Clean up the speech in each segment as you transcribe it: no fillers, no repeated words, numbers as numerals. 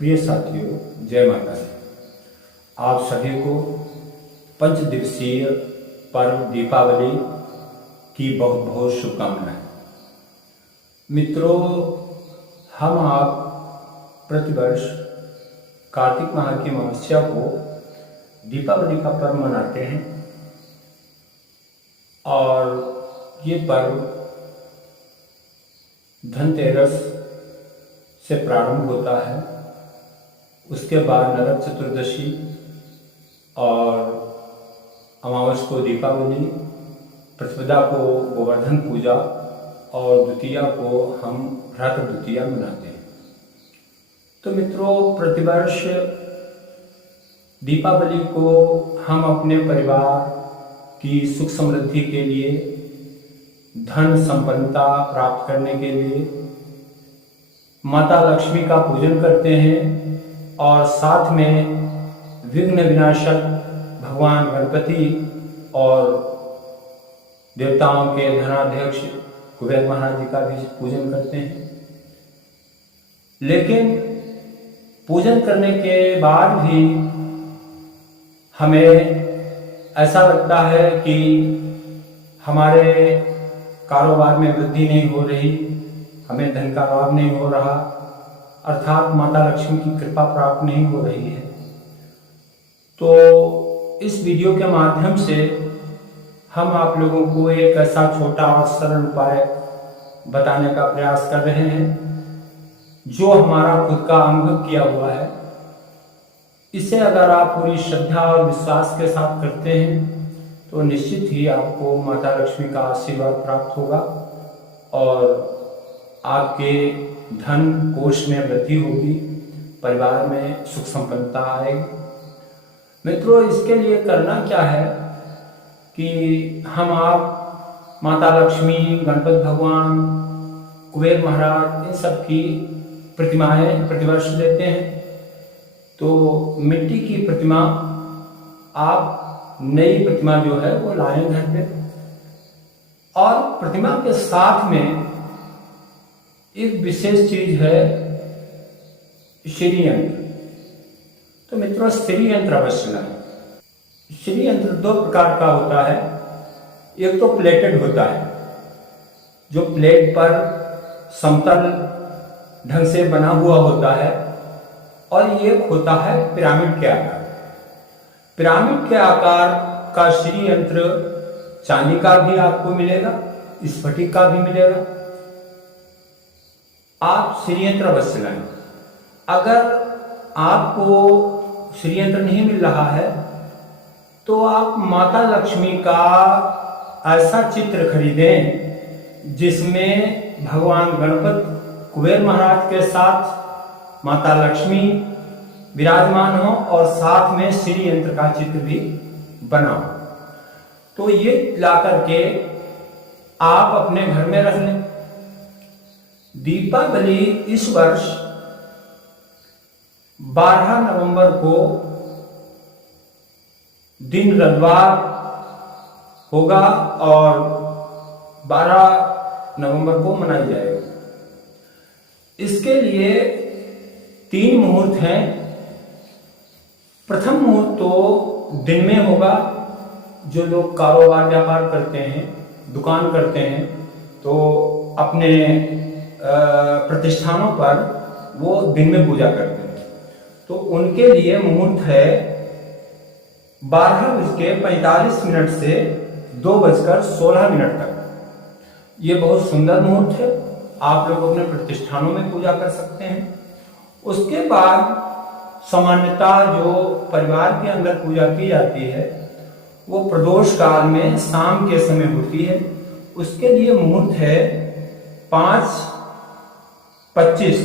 प्रिय साथियों, जय माता दी। आप सभी को पंच दिवसीय पर्व दीपावली की बहुत बहुत शुभकामनाएं। मित्रों, हम आप प्रतिवर्ष कार्तिक माह की अमावस्या को दीपावली का पर्व मनाते हैं और ये पर्व धनतेरस से प्रारंभ होता है। उसके बाद नरक चतुर्दशी और अमावस को दीपावली, प्रतिपदा को गोवर्धन पूजा और द्वितीया को हम भ्रात द्वितीया मनाते हैं। तो मित्रों, प्रतिवर्ष दीपावली को हम अपने परिवार की सुख समृद्धि के लिए, धन संपन्नता प्राप्त करने के लिए माता लक्ष्मी का पूजन करते हैं और साथ में विघ्न विनाशक भगवान गणपति और देवताओं के धनाध्यक्ष कुबेर महाराज जी का भी पूजन करते हैं। लेकिन पूजन करने के बाद भी हमें ऐसा लगता है कि हमारे कारोबार में वृद्धि नहीं हो रही, हमें धन का लाभ नहीं हो रहा, अर्थात माता लक्ष्मी की कृपा प्राप्त नहीं हो रही है। तो इस वीडियो के माध्यम से हम आप लोगों को एक ऐसा छोटा और सरल उपाय बताने का प्रयास कर रहे हैं जो हमारा खुद का अनुभव किया हुआ है। इसे अगर आप पूरी श्रद्धा और विश्वास के साथ करते हैं तो निश्चित ही आपको माता लक्ष्मी का आशीर्वाद प्राप्त होगा और आपके धन कोष में वृद्धि होगी, परिवार में सुख संपन्नता आएगी। मित्रों, इसके लिए करना क्या है कि हम आप माता लक्ष्मी, गणपति भगवान, कुबेर महाराज, इन सब की प्रतिमाएं प्रतिवर्ष लेते हैं। तो मिट्टी की प्रतिमा, आप नई प्रतिमा जो है वो लाएं घर पे और प्रतिमा के साथ में एक विशेष चीज है श्री यंत्र। तो मित्रों, श्री यंत्र अवश्य लाएं। श्री यंत्र दो प्रकार का होता है। एक तो प्लेटेड होता है, जो प्लेट पर समतल ढंग से बना हुआ होता है, और एक होता है पिरामिड के आकार। पिरामिड के आकार का श्री यंत्र चांदी का भी आपको मिलेगा, स्फटिक का भी मिलेगा। आप श्री यंत्र अवश्य लाएं। अगर आपको श्री यंत्र नहीं मिल रहा है तो आप माता लक्ष्मी का ऐसा चित्र खरीदें जिसमें भगवान गणपति, कुबेर महाराज के साथ माता लक्ष्मी विराजमान हो और साथ में श्री यंत्र का चित्र भी बना हो। तो ये ला करके आप अपने घर में रख लें। दीपावली इस वर्ष 12 नवंबर को दिन रविवार होगा और 12 नवंबर को मनाई जाएगी। इसके लिए 3 मुहूर्त हैं। प्रथम मुहूर्त तो दिन में होगा। जो लोग कारोबार व्यापार करते हैं, दुकान करते हैं, तो अपने प्रतिष्ठानों पर वो दिन में पूजा करते हैं, तो उनके लिए मुहूर्त है 12:45 से 2:16 तक। ये बहुत सुंदर मुहूर्त है। आप लोग अपने प्रतिष्ठानों में पूजा कर सकते हैं। उसके बाद सामान्यतः जो परिवार के अंदर पूजा की जाती है वो प्रदोष काल में शाम के समय होती है। उसके लिए मुहूर्त है 5:25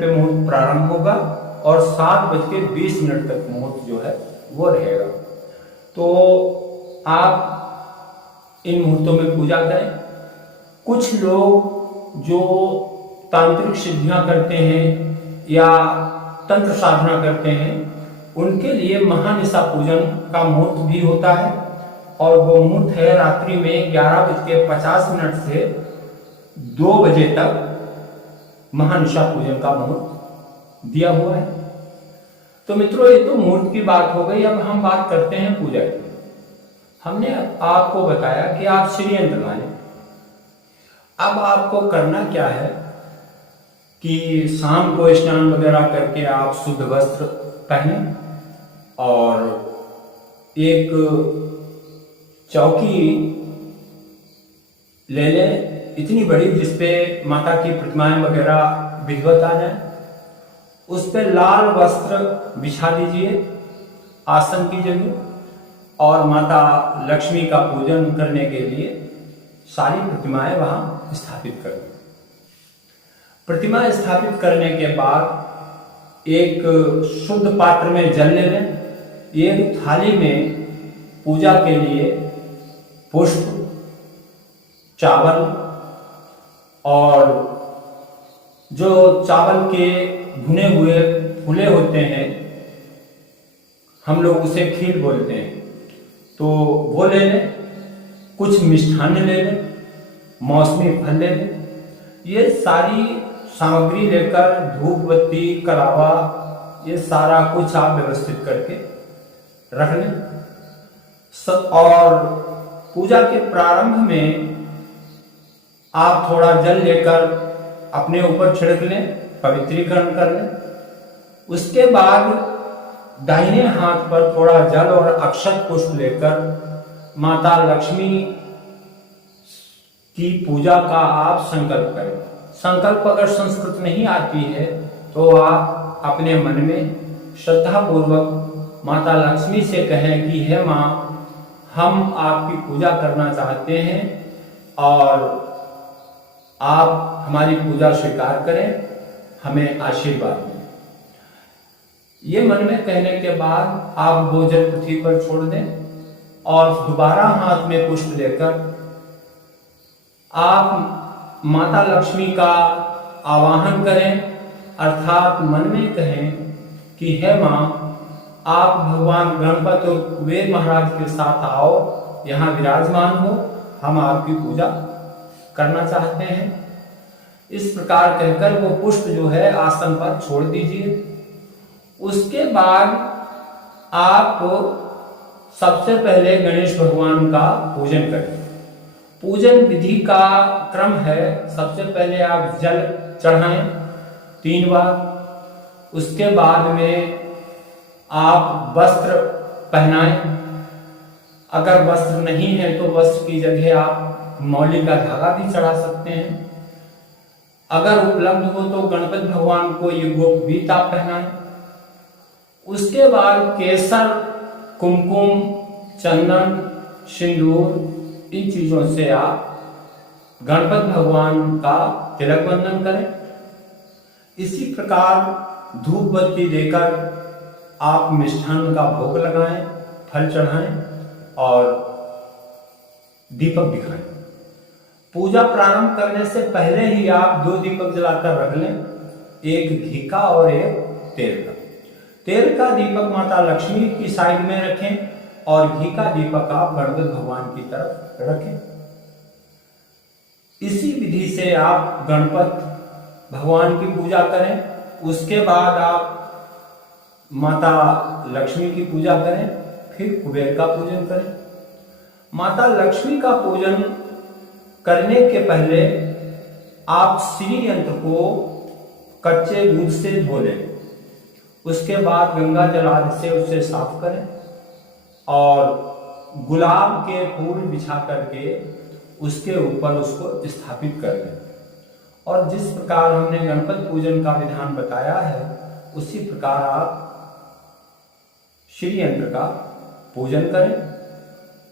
पे मुहूर्त प्रारंभ होगा और 7:20 तक मुहूर्त जो है वो रहेगा। तो आप इन मुहूर्तों में पूजा करें। कुछ लोग जो तांत्रिक सिद्धियां करते हैं या तंत्र साधना करते हैं, उनके लिए महानिशा पूजन का मुहूर्त भी होता है और वो मुहूर्त है रात्रि में 11:50 से 2 बजे तक महानिशा पूजन का मुहूर्त दिया हुआ है। तो मित्रों, ये तो मुहूर्त की बात हो गई। अब हम बात करते हैं पूजा की। हमने आपको बताया कि आप श्री यंत्र लाएं। अब आपको करना क्या है कि शाम को स्नान वगैरह करके आप शुद्ध वस्त्र पहने और एक चौकी ले लें इतनी बड़ी, जिसपे माता की प्रतिमाएं वगैरह विधिवत आ जाए। उस पे लाल वस्त्र बिछा दीजिए आसन की जगह और माता लक्ष्मी का पूजन करने के लिए सारी प्रतिमाएं वहां स्थापित कर दें। प्रतिमा स्थापित करने के बाद एक शुद्ध पात्र में जल ले लें। एक थाली में पूजा के लिए पुष्प, चावल और जो चावल के भुने हुए फूले होते हैं, हम लोग उसे खीर बोलते हैं, तो वो ले लें। कुछ मिष्ठान्न ले लें, मौसमी फल ले लें। ये सारी सामग्री लेकर धूप बत्ती कलावा ये सारा कुछ आप व्यवस्थित करके रख लें। और पूजा के प्रारंभ में आप थोड़ा जल लेकर अपने ऊपर छिड़क लें, पवित्रीकरण कर लें। उसके बाद दाहिने हाथ पर थोड़ा जल और अक्षत पुष्प लेकर माता लक्ष्मी की पूजा का आप संकल्प करें। संकल्प अगर संस्कृत नहीं आती है तो आप अपने मन में श्रद्धा पूर्वक माता लक्ष्मी से कहें कि हे माँ, हम आपकी पूजा करना चाहते हैं और आप हमारी पूजा स्वीकार करें, हमें आशीर्वाद दें। ये मन में कहने के बाद आप वो जल पृथ्वी पर छोड़ दें और दोबारा हाथ में पुष्प लेकर आप माता लक्ष्मी का आवाहन करें, अर्थात मन में कहें कि हे माँ, आप भगवान गणपति और कुबेर महाराज के साथ आओ, यहाँ विराजमान हो, हम आपकी पूजा करना चाहते हैं। इस प्रकार कहकर वो पुष्प जो है आसन पर छोड़ दीजिए। उसके बाद आप सबसे पहले गणेश भगवान का पूजन करें। पूजन विधि का क्रम है, सबसे पहले आप जल चढ़ाएं 3 बार। उसके बाद में आप वस्त्र पहनाएं। अगर वस्त्र नहीं है तो वस्त्र की जगह आप मौली का धागा भी चढ़ा सकते हैं। अगर उपलब्ध हो तो गणपति भगवान को ये गोपवीत आप पहनाएं। उसके बाद केसर, कुमकुम, चंदन, सिंदूर इन चीजों से आप गणपति भगवान का तिलक बंधन करें। इसी प्रकार धूप बत्ती देकर आप मिष्ठान्न का भोग लगाएं, फल चढ़ाएं और दीपक दिखाएं। पूजा प्रारंभ करने से पहले ही आप 2 दीपक जलाकर रख लें, एक घी का और एक तेल का। तेल का दीपक माता लक्ष्मी की साइड में रखें और घी का दीपक आप गणपति भगवान की तरफ रखें। इसी विधि से आप गणपति भगवान की पूजा करें। उसके बाद आप माता लक्ष्मी की पूजा करें, फिर कुबेर का पूजन करें। माता लक्ष्मी का पूजन करने के पहले आप श्री यंत्र को कच्चे दूध से धो लें। उसके बाद गंगा जल आदि से उसे साफ करें और गुलाब के फूल बिछा करके उसके ऊपर उसको स्थापित कर लें। और जिस प्रकार हमने गणपति पूजन का विधान बताया है, उसी प्रकार आप श्री यंत्र का पूजन करें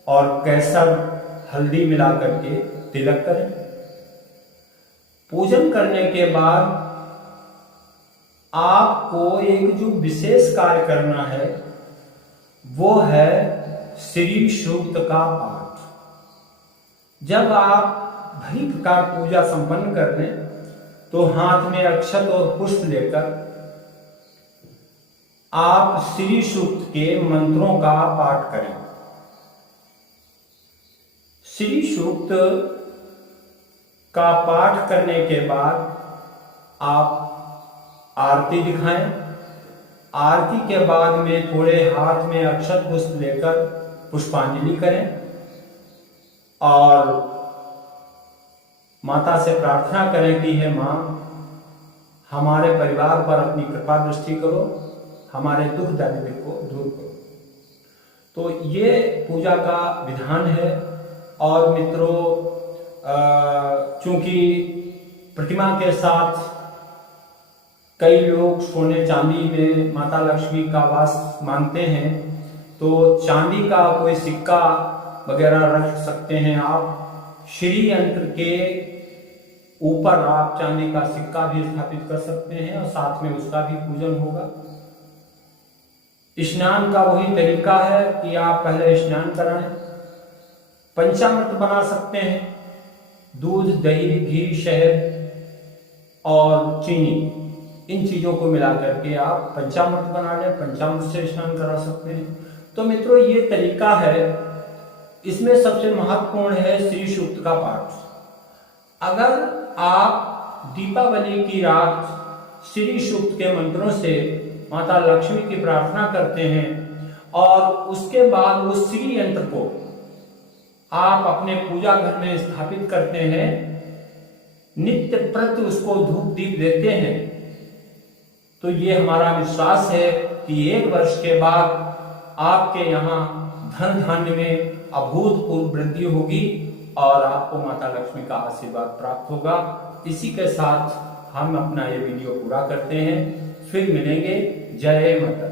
और केसर, हल्दी मिला करके तिलक करें। पूजन करने के बाद आपको एक जो विशेष कार्य करना है वो है श्री सूक्त का पाठ। जब आप भली प्रकार पूजा संपन्न कर लें तो हाथ में अक्षत और पुष्प लेकर आप श्री सूक्त के मंत्रों का पाठ करें। श्री सूक्त का पाठ करने के बाद आप आरती दिखाएं। आरती के बाद में थोड़े हाथ में अक्षत पुष्प लेकर पुष्पांजलि करें और माता से प्रार्थना करें कि हे माँ, हमारे परिवार पर अपनी कृपा दृष्टि करो, हमारे दुख दारिद्र्य को दूर करो। तो ये पूजा का विधान है। और मित्रों, चूंकि प्रतिमा के साथ कई लोग सोने चांदी में माता लक्ष्मी का वास मानते हैं, तो चांदी का कोई सिक्का वगैरह रख सकते हैं आप। श्री यंत्र के ऊपर आप चांदी का सिक्का भी स्थापित कर सकते हैं और साथ में उसका भी पूजन होगा। स्नान का वही तरीका है कि आप पहले स्नान कराएं। पंचामृत बना सकते हैं, दूध, दही, घी, शहद और चीनी, इन चीजों को मिला करके आप पंचामृत बना लें, पंचामृत से स्नान करा सकते हैं। तो मित्रों, ये तरीका है। इसमें सबसे महत्वपूर्ण है श्री सूक्त का पाठ। अगर आप दीपावली की रात श्री सूक्त के मंत्रों से माता लक्ष्मी की प्रार्थना करते हैं और उसके बाद उस श्री यंत्र को आप अपने पूजा घर में स्थापित करते हैं, नित्य प्रति उसको धूप दीप देते हैं, तो ये हमारा विश्वास है कि 1 वर्ष के बाद आपके यहाँ धन धान्य में अभूतपूर्व वृद्धि होगी और आपको माता लक्ष्मी का आशीर्वाद प्राप्त होगा। इसी के साथ हम अपना ये वीडियो पूरा करते हैं। फिर मिलेंगे। जय माता।